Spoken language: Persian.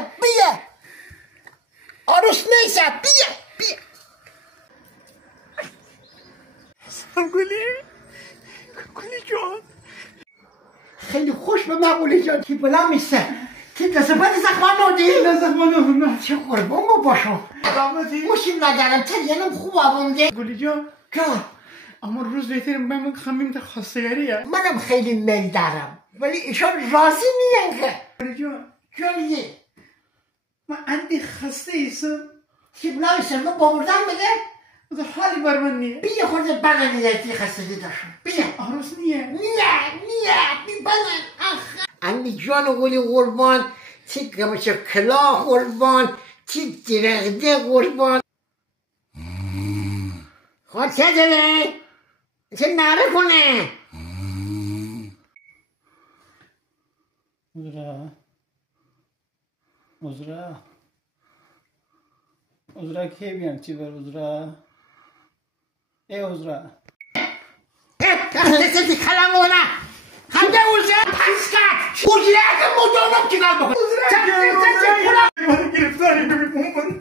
بیا عروس نیست، بیا گلی جان خیلی خوش به مقولی جان که بلا میسته که دستفت زخمان نودی؟ نه زخمان نه چه قربان ما باشو سلامتی مشیم ندارم ترینم خوب آبونده گلی جان که اما روز بهتر من خمیم در خواستگاریه منم خیلی میل دارم ولی ایشان راضی نیست که گلی جان جانیه من اندی خسته ایسم که بلا میسته من بابردن بده در حالی بر من نیه بیا خورده بلن نیتی خستگی داشتم بیا عروس نیه نه بی بلن آخه امی جان قولی قربان چی گمشه کلاه قربان چی درخده قربان خود چه داره؟ چه ناره کنه؟ عذرا کی بیان چی بر عذرا ای عذرا کسی کلمونه خنده اوزه پس کرد اوزه اگه مدانم کنار بکن من گرفتاری ببین